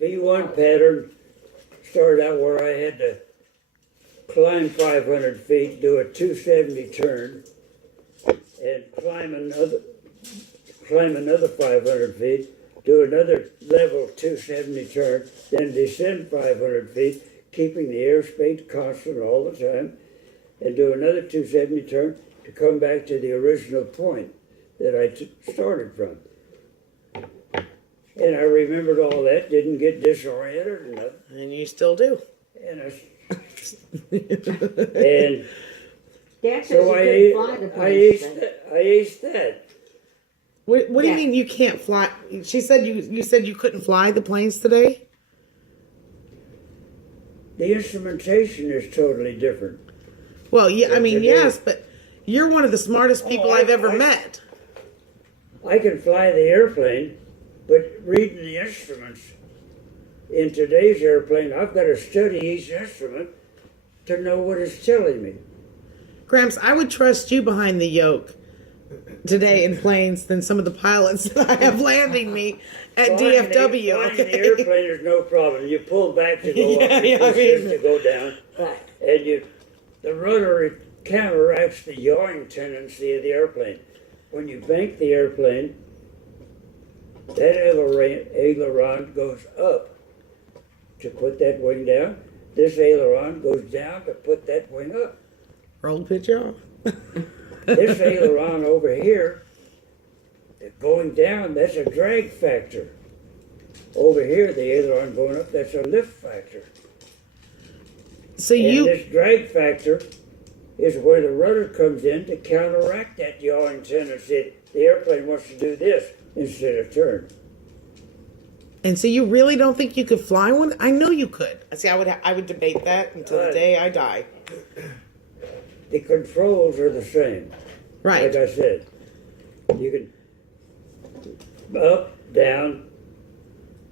V1 pattern started out where I had to climb 500 feet, do a 270 turn, and climb another 500 feet, do another level 270 turn, then descend 500 feet, keeping the airspeed constant all the time, and do another 270 turn to come back to the original point that I started from. And I remembered all that, didn't get disoriented or nothing. And you still do. And Dad says so you I couldn't fly the planes today. aced that. What do you mean you can't fly? She said you said you couldn't fly the planes today? The instrumentation is totally different. Well, yeah, I mean, today. yes, but you're one of the smartest people I've ever met. I can fly the airplane, but reading the instruments in today's airplane, I've got to study each instrument to know what it's telling me. Gramps, I would trust you behind the yoke today in planes than some of the pilots that I have landing me at DFW. Flying the airplane is no problem. You pull back to go up, you push to go down, and the rudder counteracts the yawing tendency of the airplane. When you bank the airplane, that aileron goes up to put that wing down. This aileron goes down to put that wing up. Roll pitch off. This aileron over here, going down, that's a drag factor. Over here, the aileron going up, that's a lift factor. So and this drag factor is where the rudder comes in to counteract that yawing tendency. The airplane wants to do this instead of turn. And so you really don't think you could fly one? I know you could. See, I would debate that until the day I die. The controls are the same. Right. Like I said, you can up, down,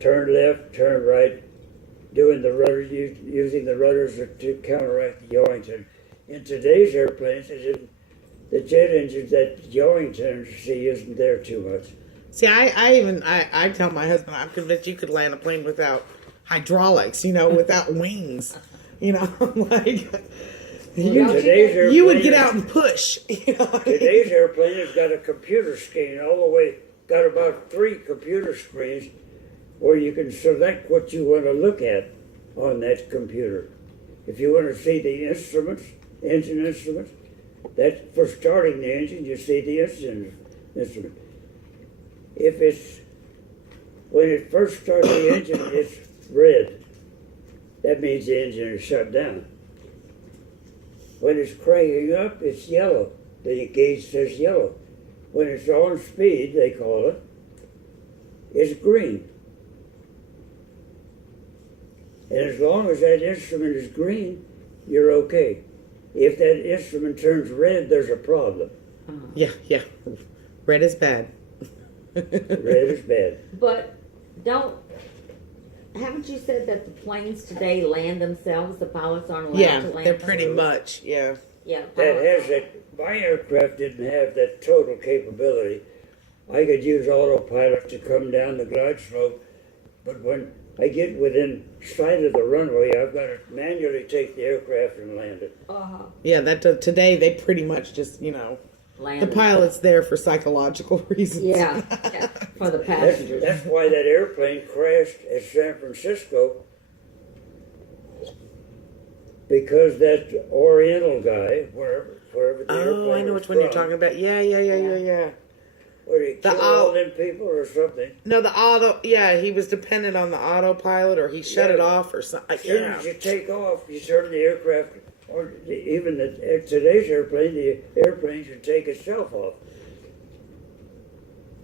turn left, turn right, doing the rudder, using the rudders to counteract the yawing tendency. In today's airplanes, the jet engines, that yawing tendency isn't there too much. See, I tell my husband, I'm convinced you could land a plane without hydraulics, without wings. Like, you would get out and push. Today's airplane has got a computer screen all the way, got about 3 computer screens where you can select what you want to look at on that computer. If you want to see the instruments, engine instruments, that's for starting the engine, you see the engine instrument. If when it first starts the engine, it's red. That means the engine is shut down. When it's cranking up, it's yellow. The gauge says yellow. When it's on speed, they call it, it's green. And as long as that instrument is green, you're okay. If that instrument turns red, there's a problem. Yeah. Red is bad. Red is bad. But haven't you said that the planes today land themselves? The pilots aren't allowed to land Yeah, they're pretty much, yeah. Yeah. My aircraft didn't have that total capability. I could use autopilot to come down the glide slope, but when I get within sight of the runway, I've got to manually take the aircraft and land it. Yeah, today they pretty much just, Land the pilot's there for psychological reasons. Yeah, for the passengers. That's why that airplane crashed at San Francisco, because that Oriental guy, wherever the airplane I know was which one you're talking about. Yeah. Where he killed all them people or something. No, he was dependent on the autopilot, or he shut it off or something. As soon as you take off, you turn the aircraft, or even today's airplane, the airplane should take itself off.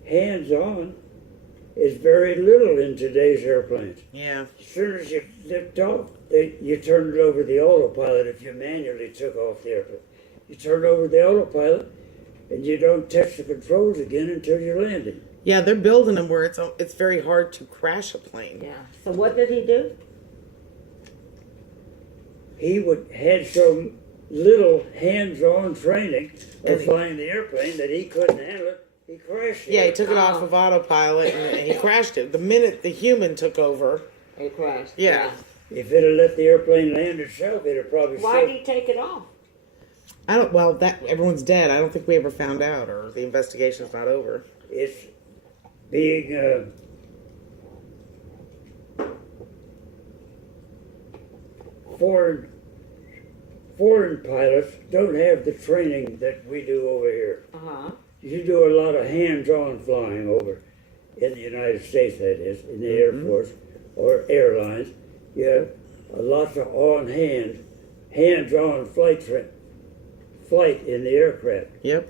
Hands-on is very little in today's airplanes. Yeah. As soon as you lift off, you turn it over the autopilot if you manually took off the airplane. You turn over the autopilot, and you don't touch the controls again until you're landing. Yeah, they're building them where it's very hard to crash a plane. Yeah. So what did he do? He had so little hands-on training of flying the airplane that he couldn't handle it. He crashed it. Yeah, he took it off of autopilot and he crashed it. The minute the human took over, It crashed. Yeah. If it had let the airplane land itself, it'd have probably Why sunk. did he take it off? I don't. Well, that everyone's dead. I don't think we ever found out, or the investigation's not over. It's being foreign pilots don't have the training that we do over here. Uh-huh. You do a lot of hands-on flying over in the United States, that is, in the Air Force or airlines. You have a lot of hands-on flight in the aircraft. Yep.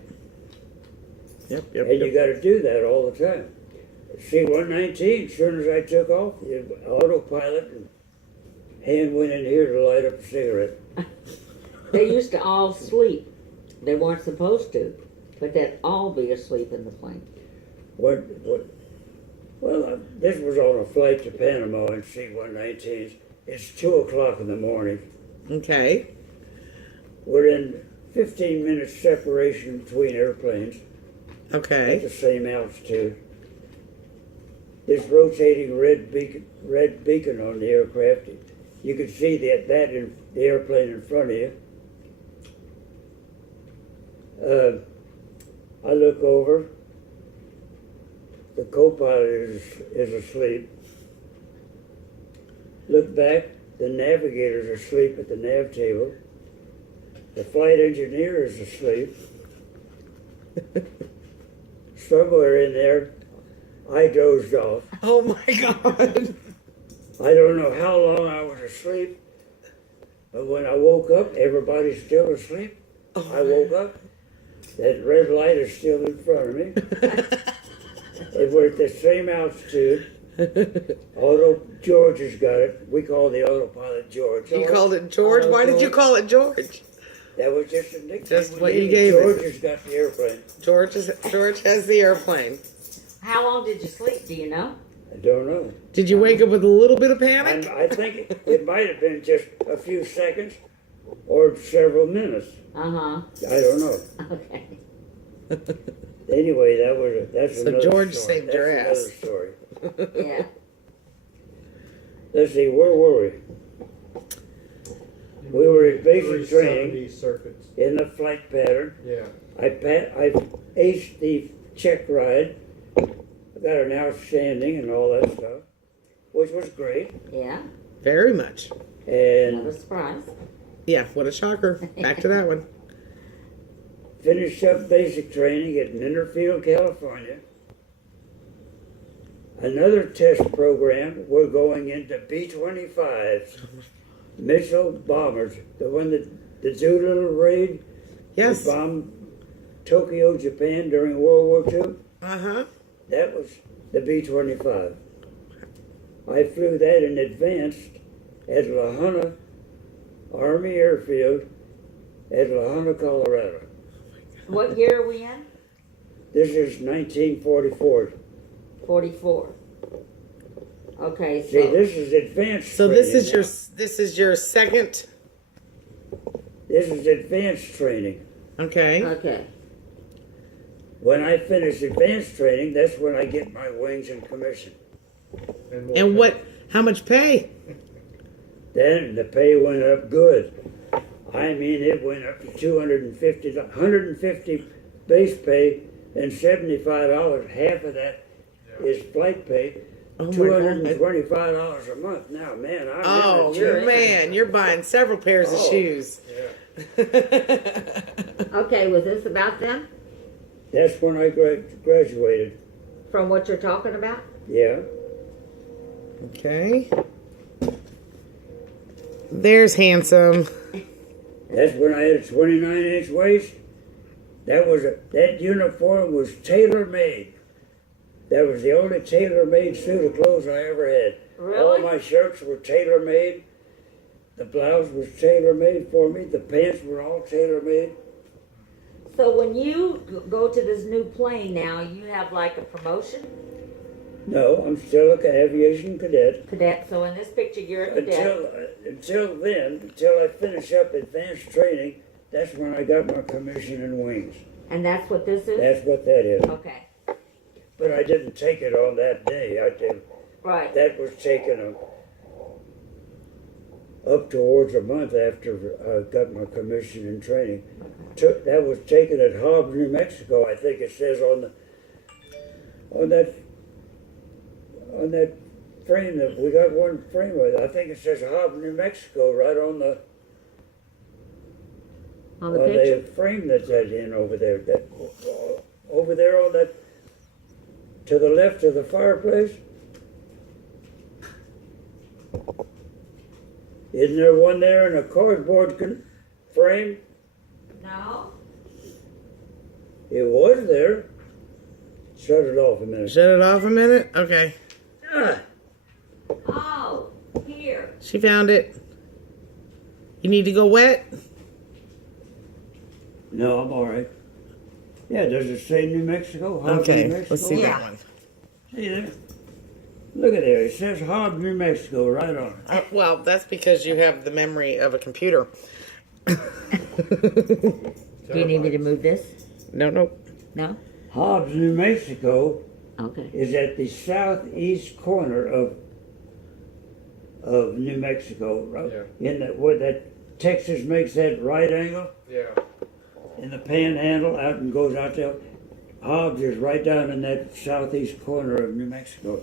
And you got to do that all the time. C-119, as soon as I took off, the autopilot and hand went in here to light up a cigarette. They used to all sleep. They weren't supposed to, but they'd all be asleep in the plane. Well, this was on a flight to Panama in C-119s. It's 2 o'clock in the morning. Okay. We're in 15 minutes separation between airplanes at Okay. the same altitude. This rotating red beacon on the aircraft, you can see that in the airplane in front of you. I look over. The co-pilot is asleep. Look back. The navigator's asleep at the nav table. The flight engineer is asleep. Somewhere in there, I dozed off. Oh my God. I don't know how long I was asleep, but when I woke up, everybody's still asleep. I woke up. That red light is still in front of me. And we're at the same altitude. George has got it. We call the autopilot George. You called it George? Why did you call it George? That was just a nickname. Just what you gave it. George has got the airplane. George has the airplane. How long did you sleep? Do you know? I don't know. Did you wake up with a little bit of panic? I think it might have been just a few seconds or several minutes. Uh-huh. I don't know. Okay. Anyway, that's So another George story. saved your That's ass. another story. Yeah. Let's see, where were we? We were in basic training 370 circuits. in the flight pattern. Yeah. I aced the check ride. I got an outstanding and all that stuff, which was great. Yeah. Very much. And Another surprise. Yeah, what a shocker. Back to that one. finished up basic training at Minderfield, California. Another test program, we're going into B-25s, missile bombers, the one that the Doolittle raid, Yes. that bombed Tokyo, Japan during World War II. Uh-huh. That was the B-25. I flew that in advance at La Junta Army Airfield at La Junta, Colorado. What year are we in? This is 1944. 44. Okay, so See, this is advanced So training. this is your second. This is advanced training. Okay. okay. When I finish advanced training, that's when I get my wings and commission. And what? How much pay? Then the pay went up good. I mean, it went up to 250, 150 base pay and $75. Half of that is flight pay. Oh my $225 a month. Now, man, I'm Oh in the church. man, you're buying several pairs of Oh. shoes. Okay, was this about them? That's when I graduated. From what you're talking about? Yeah. Okay. There's handsome. That's when I had a 29-inch waist. That uniform was tailor-made. That was the only tailor-made suit of clothes I ever had. Really? All my shirts were tailor-made. The blouse was tailor-made for me. The pants were all tailor-made. So when you go to this new plane now, you have like a promotion? No, I'm still an aviation cadet. Cadet. So in this picture, you're a cadet. Until then, until I finish up advanced training, that's when I got my commission and wings. And that's what this is? That's what that is. Okay. But I didn't take it on that day. Right. That was taken up towards a month after I got my commission and training. That was taken at Hobbs, New Mexico. I think it says on that frame that we got one frame with. I think it says Hobbs, New Mexico, right on the picture. frame that's in over there. That over there on that to the left of the fireplace. Isn't there one there in a cardboard frame? No. It was there. Shut it off a minute. Shut it off a minute? Okay. Ah, Oh, here. She found it. You need to go wet? no, I'm all right. Yeah, does it say New Mexico? Hobbs, Okay, New Mexico? let's see Yeah. that one. See there? Look at there. It says Hobbs, New Mexico, right on it. Well, that's because you have the memory of a computer. Do you need me to move this? No. No? Hobbs, New Mexico Okay. is at the southeast corner of New Mexico, right? Yeah. In that where that Texas makes that right angle Yeah. in the panhandle out and goes out there. Hobbs is right down in that southeast corner of New Mexico.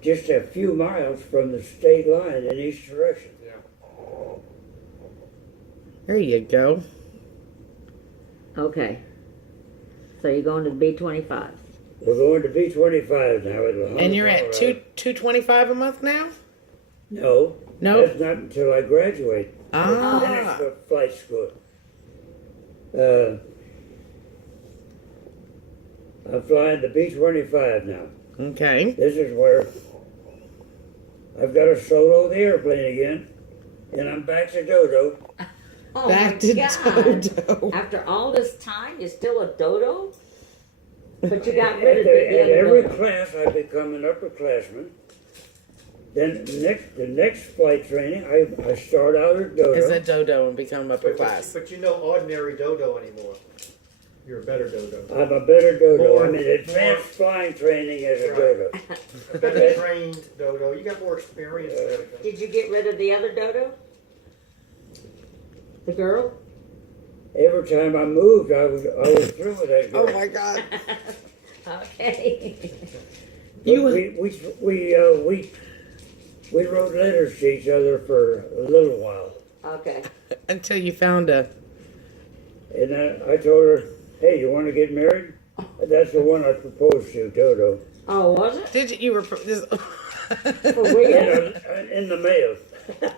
Just a few miles from the state line in each direction. There you go. Okay. So you're going to B25. We're going to B25 now. And you're at $225 a month now? No. No. That's not until I graduate. Ah. Finish the flight school. I'm flying the B-25 now. Okay. This is where I've got to solo the airplane again, and I'm back to dodo. Oh Back my to God. dodo. After all this time, you're still a dodo? But you got rid of At the other every dodo. class, I become an upperclassman. Then the next flight training, I start out at dodo. Is a dodo and become upper class. But you know ordinary dodo anymore. You're a better dodo. I'm a better dodo. More- I'm in advanced flying training as a Right. dodo. A better trained dodo. You got more experience and everything. Did you get rid of the other dodo? The girl? Every time I moved, I was through with that girl. Oh my God. Okay. But You- we wrote letters to each other for a little while, Okay. Until you found a. and then I told her, "Hey, you want to get married?" That's the one I proposed to, Dodo, Oh, was it? Did you were For in, real? in the mail.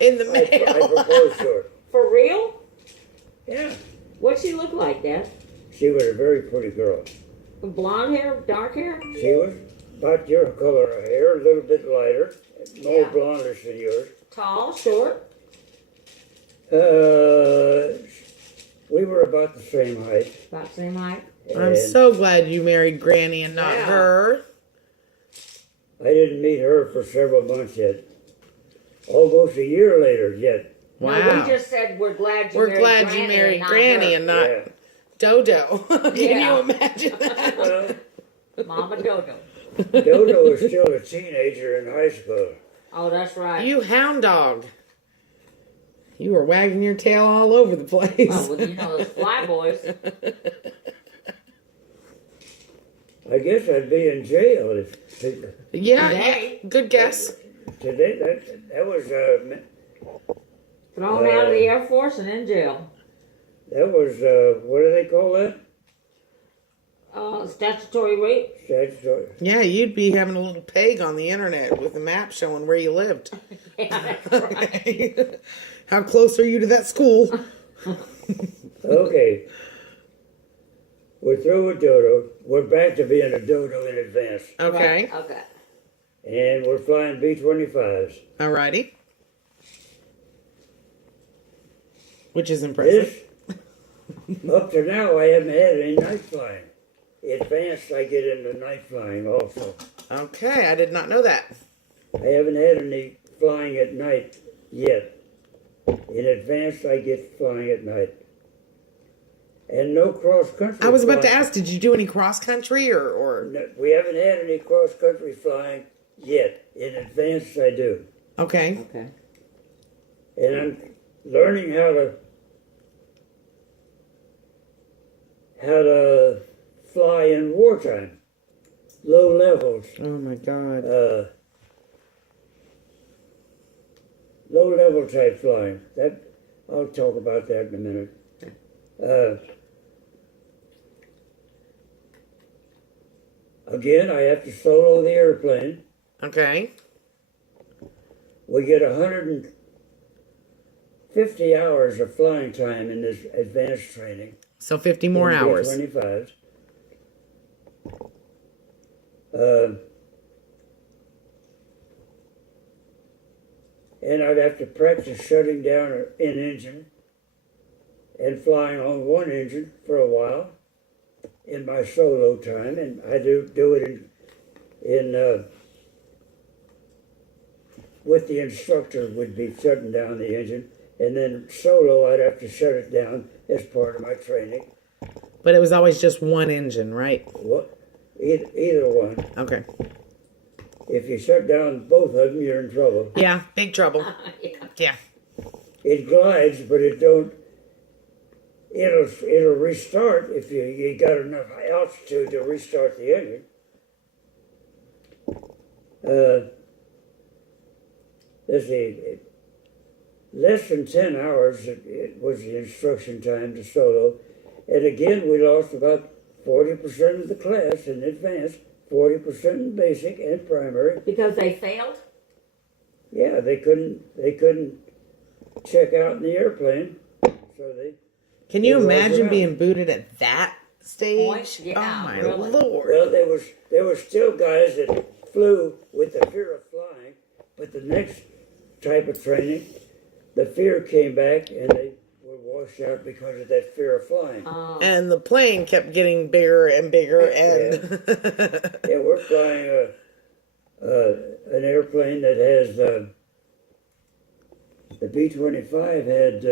in the I mail? proposed to her. For real? Yeah, What'd she look like, Dad? she was a very pretty girl. Blonde hair, dark hair? She was about your color of hair, a little bit lighter, more Yeah. blondish than yours. Tall, short? We were about the same height. About the same height? I'm and so glad you married Granny and not Yeah. her. I didn't meet her for several months yet. Almost a year later yet. No, Wow. we just said we're glad you We're married glad Granny you married and not Granny her. and not Yeah. Dodo. Can Yeah. you imagine that? Well, Mama Dodo. Dodo was still a teenager in high school. Oh, that's right. You hound dog. You were wagging your tail all over the place. Oh, well, you know those fly boys. I guess I'd be in jail if yeah, Today. yeah, good guess. today. That was Thrown out of the Air Force and in jail. what do they call that? Statutory rape. Statutory. Yeah, you'd be having a little peg on the internet with a map showing where you lived. Yeah, that's right. How close are you to that school? Okay. We're through with Dodo. We're back to being a Dodo in advance. Okay. Right, okay. And we're flying B-25s. Alrighty. Which is impressive. This, up to now, I haven't had any night flying. Advanced, I get into night flying also. Okay, I did not know that. I haven't had any flying at night yet. In advance, I get flying at night. And no cross-country I was about to flying. ask, did you do any cross country or No, we haven't had any cross-country flying yet. In advance, I do. Okay. Okay. And I'm learning how to fly in wartime, low levels, Oh my God. low level type flying. That I'll talk about that in a minute. Again, I have to solo the airplane. Okay. We get 150 hours of flying time in this advanced training. So 50 more in hours. B-25s. And I'd have to practice shutting down an engine and flying on one engine for a while in my solo time, and I do it in with the instructor would be shutting down the engine, and then solo I'd have to shut it down as part of my training. But it was always just one engine, right? What? Either one. Okay. If you shut down both of them, you're in trouble. Yeah, big trouble. Yeah. It glides, but it don't. It'll restart if you got enough altitude to restart the engine. Let's see. Less than 10 hours it was the instruction time to solo, and again we lost about 40% of the class in advanced, 40% in basic and primary. Because they failed? Yeah, they couldn't check out in the airplane, so they. Can you It was imagine around. being booted at that stage? Point? Yeah, oh my really. Lord. Well, there was still guys that flew with the fear of flying, but the next type of training, the fear came back and they were washed out because of that fear of flying. And the plane kept getting bigger and bigger, and Yeah, we're flying an airplane that has the B-25 had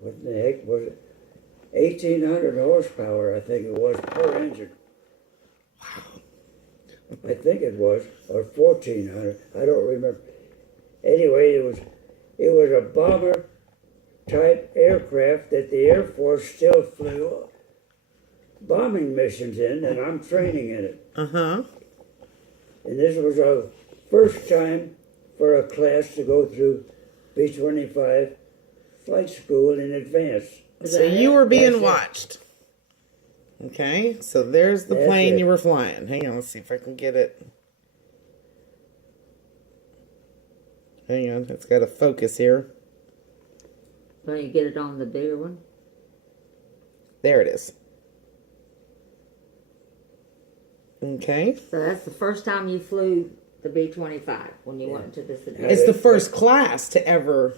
what the heck was it? 1,800 horsepower, I think it was, per engine. I think it was, or 1,400. I don't remember. Anyway, it was a bomber type aircraft that the Air Force still flew bombing missions in, and I'm training in it. uh-huh. And this was our first time for a class to go through B-25 flight school in advance. So you were being That's it. watched. Okay, so there's the That's plane it. you were flying. Hang on, let's see if I can get it. Hang on, it's got a focus here. Don't you get it on the bigger one? There it is. Okay. So that's the first time you flew the B-25 when you went to this adventure. It's the first class to ever.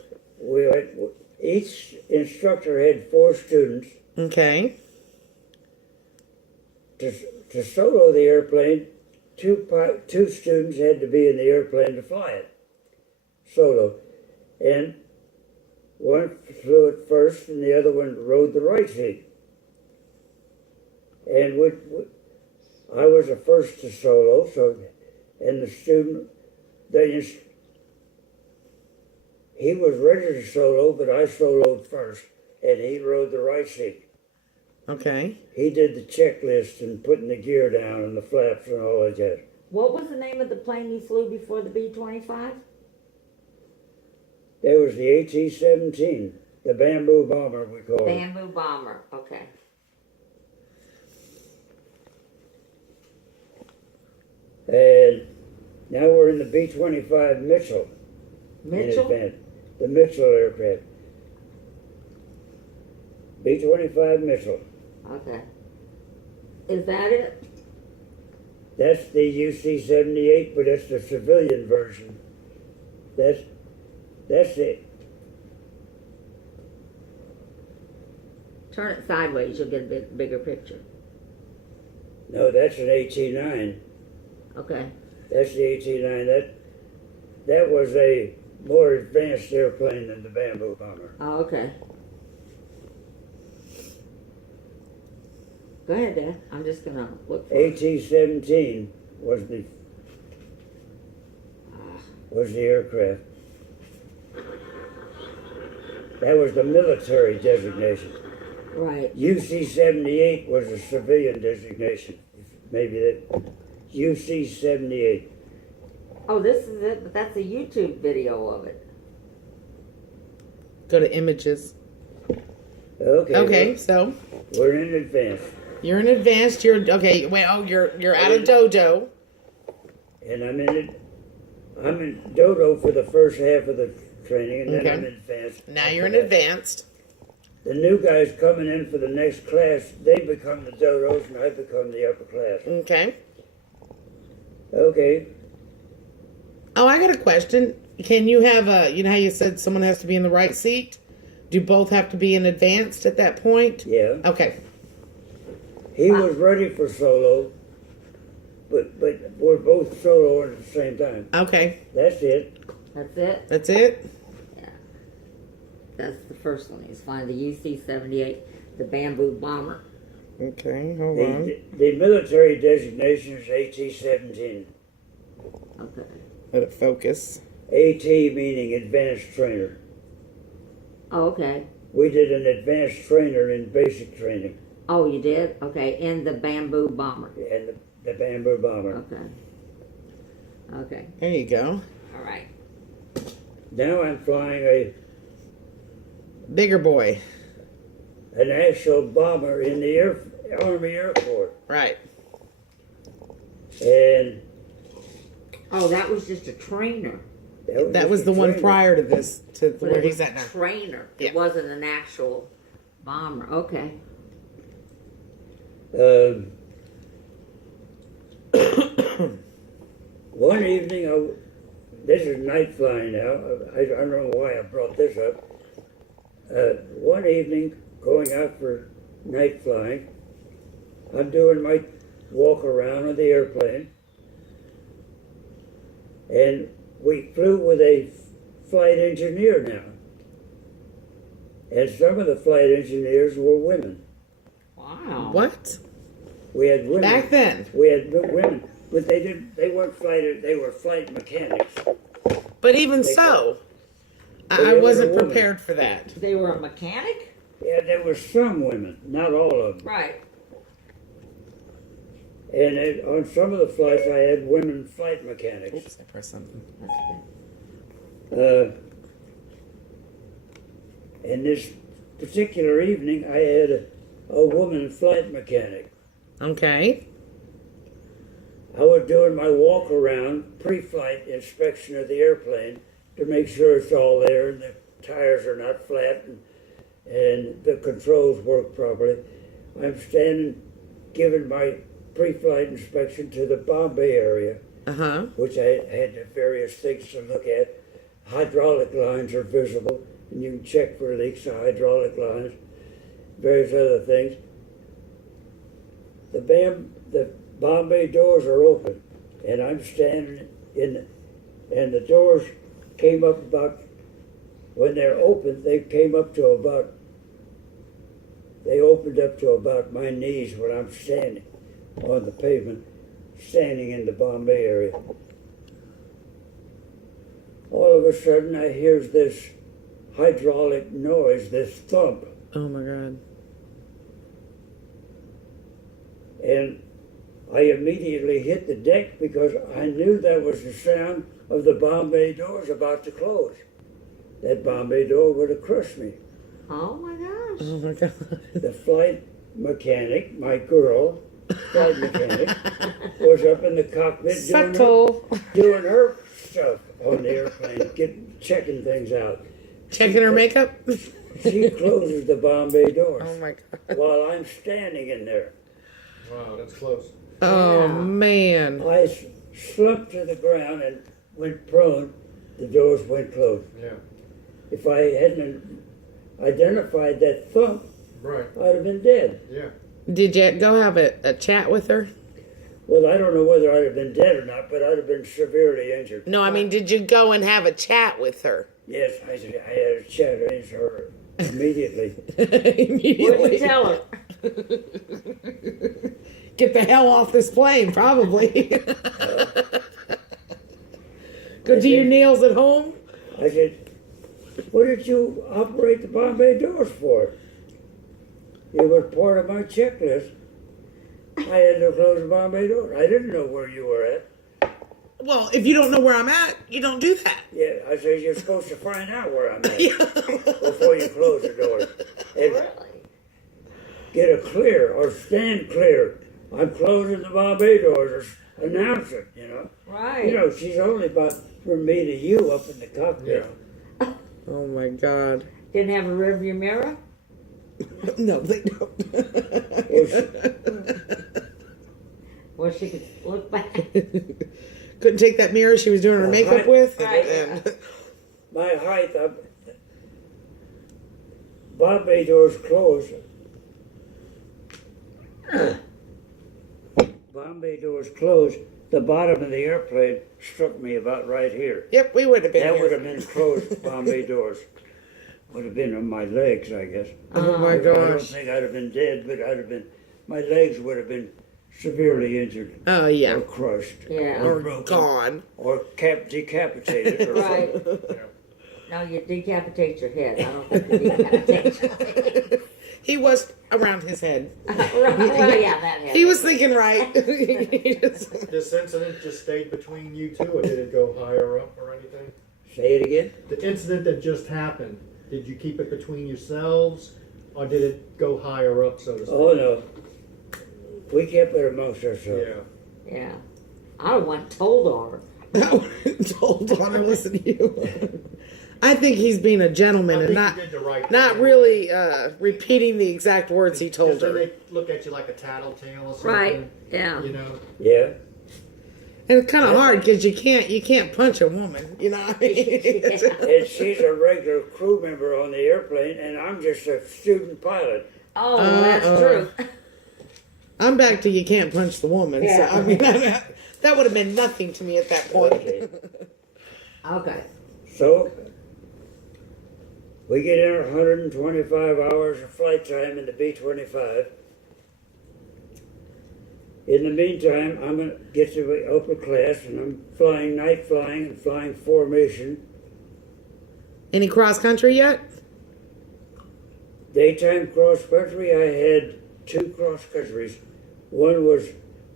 Each instructor had 4 students. Okay. To solo the airplane, two students had to be in the airplane to fly it, solo. And one flew it first and the other one rode the right seat. And I was the first to solo, and the student, he was ready to solo, but I soloed first, and he rode the right seat. Okay. He did the checklist and putting the gear down and the flaps and all of that. What was the name of the plane you flew before the B-25? There was the AT-17, the bamboo bomber we call it. Bamboo Bomber. Okay. And now we're in the B-25 Mitchell. Mitchell? The Mitchell aircraft. B-25 Mitchell. Okay. Is that it? That's the UC-78, but that's the civilian version. That's it. Turn it sideways, you'll get a bigger picture. No, that's an AT-9. Okay. That's the AT-9. That was a more advanced airplane than the bamboo bomber. Oh, okay. Go ahead, Dad. I'm just gonna look for it. AT-17 was the was the aircraft. That was the military designation. Right. UC-78 was a civilian designation. Maybe that. UC-78. Oh, this is it, but that's a YouTube video of it. Go to images. Okay. Okay, so We're in advance. you're in advanced. You're okay. Wait. Oh, you're out of dodo. And I'm in dodo for the first half of the training, and then Okay. I'm in advanced. Now you're in After that. advanced. The new guys coming in for the next class, they become the dodos, and I become the upper class. Okay. Okay. Oh, I got a question. Can you have a? You know how you said someone has to be in the right seat? Do both have to be in advanced at that point? Yeah. Okay. He was ready for solo, but we're both solo at the same time. Okay. That's it. That's it? That's it. Yeah. That's the first one. Is find the UC-78, the bamboo bomber. Okay. Hold on. The military designation is AT-17. Okay. Let it focus. AT meaning advanced trainer. Oh, okay. We did an advanced trainer in basic training, Oh, you did? Okay. And the bamboo bomber. and the bamboo bomber. Okay. Okay. There you go. All right. Now I'm flying Bigger boy. an actual bomber in the Army Air Force, Right. and Oh, that was just a trainer. That was just the a one trainer. prior to this, to But where it he's was at a now. trainer. Yeah. It wasn't an actual bomber. Okay. One evening, this is night flying now. I don't know why I brought this up. One evening, going out for night flying, I'm doing my walk around on the airplane, and we flew with a flight engineer now. And some of the flight engineers were women. Wow. What? We had women. Back then. We had women, but they weren't they were flight mechanics. But even They so, They I were wasn't a woman. prepared for that. They were a mechanic? Yeah, there were some women, not all of them. Right. And on some of the flights, I had women flight mechanics. Oops, I pressed something. That's good. And this particular evening, I had a woman flight mechanic. Okay. I was doing my walk around, pre-flight inspection of the airplane to make sure it's all there and the tires are not flat and the controls work properly. I'm standing giving my pre-flight inspection to the Bombay area, Uh-huh. which I had the various things to look at. Hydraulic lines are visible, and you can check for leaks of hydraulic lines, various other things. The Bombay doors are open, and I'm standing and the doors came up about, when they're open, they opened up to about my knees when I'm standing on the pavement, standing in the Bombay area. All of a sudden, I hear this hydraulic noise, this thump, Oh my God. and I immediately hit the deck because I knew that was the sound of the Bombay doors about to close. That Bombay door would have crushed me. Oh my gosh. Oh my God. The flight mechanic, my girl, flight mechanic, was up in the cockpit Subtle. doing her stuff on the airplane, checking things out. Checking her makeup? She closes the Bombay doors Oh my God. while I'm standing in there. Wow, that's close. Oh Yeah. man. I slumped to the ground and went prone. The doors went closed. Yeah. If I hadn't identified that thump, Right. I'd have been dead. Yeah. Did you go have a chat with her? Well, I don't know whether I'd have been dead or not, but I'd have been severely injured. No, I mean, did you go and have a chat with her? Yes, I had a chat with her immediately. What'd you Immediately. tell her? Get the hell off this plane, probably. Go do your nails at home? I said, what did you operate the Bombay doors for? It was part of my checklist. I had to close the Bombay door. I didn't know where you were at. Well, if you don't know where I'm at, you don't do that. Yeah, I said, you're supposed to find out where I'm at before you close the door. And Really? get a clear or stand clear. I'm closing the Bombay doors or announce it, you know. Right. You know, she's only about from me to you up in the cockpit. Oh my God. Didn't have a rearview mirror? No, they don't. Well, Well, she could look back. Couldn't take that mirror she was doing her makeup with. Right. And my height, Bombay doors closed. Bombay doors closed. The bottom of the airplane struck me about right here. yep, we would have been That here. would have been closed Bombay doors. Would have been on my legs, I guess. Oh my I don't gosh. think I'd have been dead, but I'd have been. My legs would have been severely injured Oh yeah. or crushed Yeah. or Or broken gone. or decapitated or Right. something. No, you decapitate your head. I don't think you decapitate your head. He was around his head. Right, well, yeah, that head. He was thinking right. He just- This incident just stayed between you two, or did it go higher up or anything? Say it again. The incident that just happened, did you keep it between yourselves, or did it go higher up, so to speak? Oh no. We kept it amongst ourselves. Yeah. Yeah. I want told on her. I wouldn't told on her listen to you. I think he's being a gentleman I and think not you did the right not thing. really repeating the exact words he told Because then her. they look at you like a tattletale or something. Right. Yeah. You know? Yeah. And it's kind of hard because you can't punch a woman, you know what I mean? And she's a regular crew member on the airplane, and I'm just a student pilot. Oh, that's true. I'm back to you can't punch the woman. Yeah. So I mean that would have been nothing to me at that point. Okay. Okay. So we get in 125 hours of flight time in the B-25. In the meantime, I'm going to get to the upper class, and I'm flying night flying and flying formation. Any cross country yet? Daytime cross country, I had 2 cross countries. One was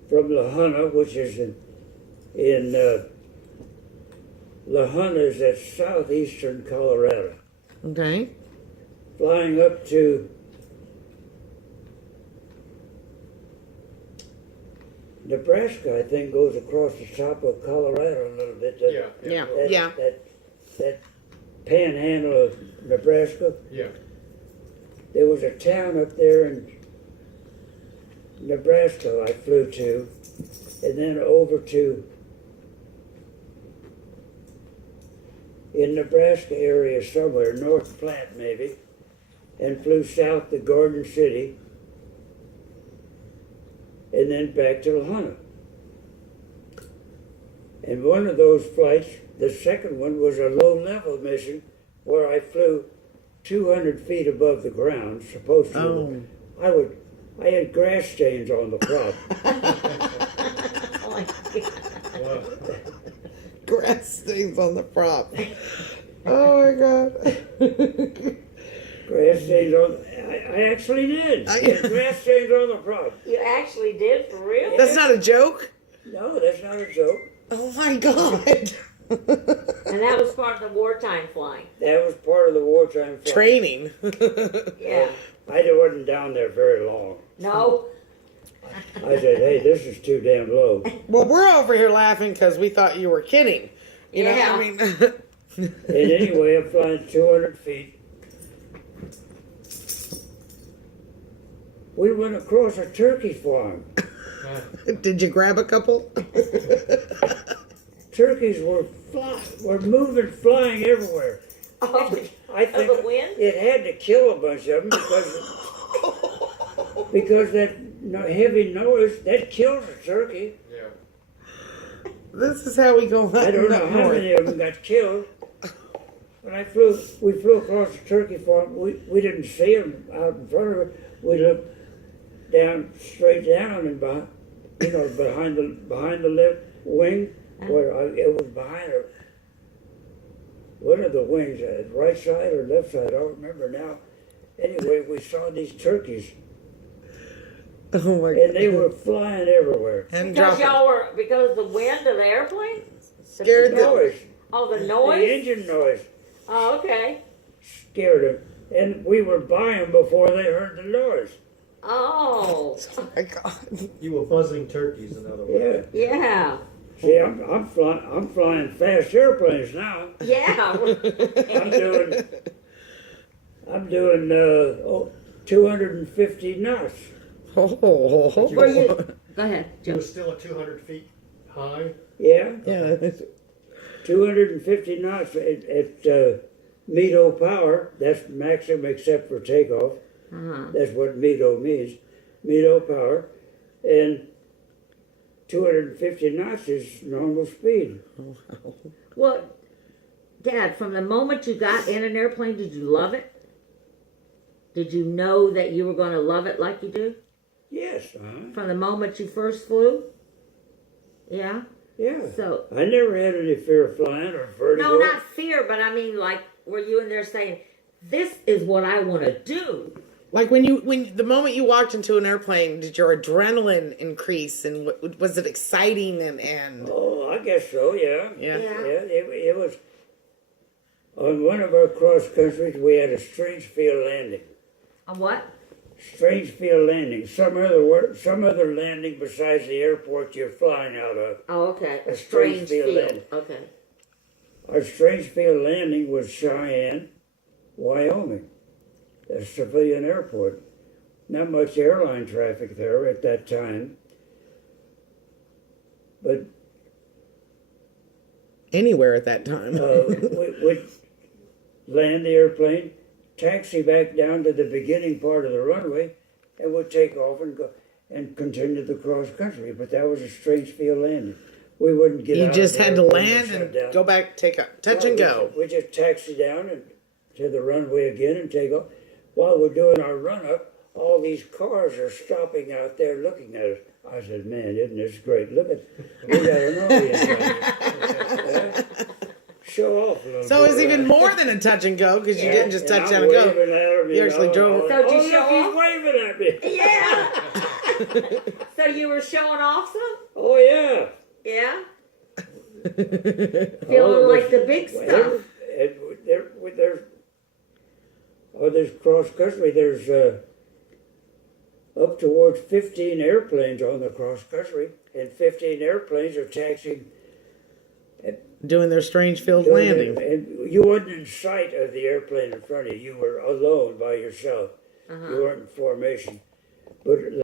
from La Junta, which is in La Junta is at southeastern Colorado. Okay. Flying up to Nebraska, I think, goes across the top of Colorado a little bit. Yeah. Yeah. That, Yeah. that panhandle of Nebraska. Yeah. There was a town up there in Nebraska I flew to, and then over to in Nebraska area somewhere, North Platte maybe, and flew south to Garden City, and then back to La Junta. And one of those flights, the second one, was a low-level mission where I flew 200 feet above the ground, supposed to. Oh. I had grass stains on the prop. Oh my God. Wow. Grass stains on the prop. Oh my god. Grass stains on. I actually did. I had grass stains on the prop. You actually did, for real? That's not a joke? No, that's not a joke. Oh my god. And that was part of the wartime flying. That was part of the wartime flight. Training. Yeah. I wasn't down there very long. No? I said, hey, this is too damn low. Well, we're over here laughing because we thought you were kidding. You know, Yeah. I mean, And anyway, I'm flying 200 feet. We went across a turkey farm. did you grab a couple? Turkeys were moving, flying everywhere. Oh, I think the wind? it had to kill a bunch of them because that heavy noise that kills a turkey. Yeah. This is how we go. I don't know how many of them got killed. When we flew across the turkey farm. We didn't see them out in front of us. We looked down, straight down, and behind the left wing, where it was behind one of the wings, right side or left side, I don't remember now. Anyway, we saw these turkeys, Oh my and they God. were flying everywhere. And Because dropping. y'all were, because of the wind of the airplane? Scared The them. noise, Oh, the the noise? engine noise, Oh, okay. scared them. And we were by them before they heard the noise. Oh, Oh my God. You were buzzing turkeys, in other words. Yeah. yeah. See, I'm flying fast airplanes now. Yeah. I'm doing 250 knots. Oh. Were you, go ahead, You Joe. were still at 200 feet high. Yeah, Yeah. 250 knots at METO power. That's maximum except for takeoff. Uh-huh. That's what METO means. METO power. And 250 knots is normal speed. Well, Dad, from the moment you got in an airplane, did you love it? Did you know that you were going to love it like you do? Yes, From the moment you first flew? Yeah? yeah. So, I never had any fear of flying or vertigo. no, not fear, but I mean, like, were you in there saying, this is what I want to do? Like when the moment you walked into an airplane, did your adrenaline increase, and was it exciting and Oh, I guess so, yeah. yeah. It was. On one of our cross countries, we had a strange field landing. On what? Strange field landing. Some other landing besides the airport you're flying out of. Oh, okay. A strange strange field field. landing. Okay. Our strange field landing was Cheyenne, Wyoming. A civilian airport. Not much airline traffic there at that time. But Anywhere at that time. we'd land the airplane, taxi back down to the beginning part of the runway, and we'd take off and go and continue the cross country. But that was a strange field landing. We wouldn't get You out just of the had to airplane land shut and down. go back, take a touch No, and go. We just taxi down and to the runway again and take off. While we're doing our run up, all these cars are stopping out there looking at us. I said, "Man, isn't this great? Look at, we got an audience. Show off a little So bit. it was even more than a touch and go because you didn't just touch down I'm and go. waving at him, You actually drove- and So did you oh, show look, he's off? waving at me. Yeah. So you were showing off some? Oh yeah. Yeah. Oh, Feeling like this- the big stuff. There's cross country. There's up towards 15 airplanes on the cross country, and 15 airplanes are taxiing. Doing their strange field doing landing. it, and you weren't in sight of the airplane in front of you. You were alone by yourself. You weren't in formation. But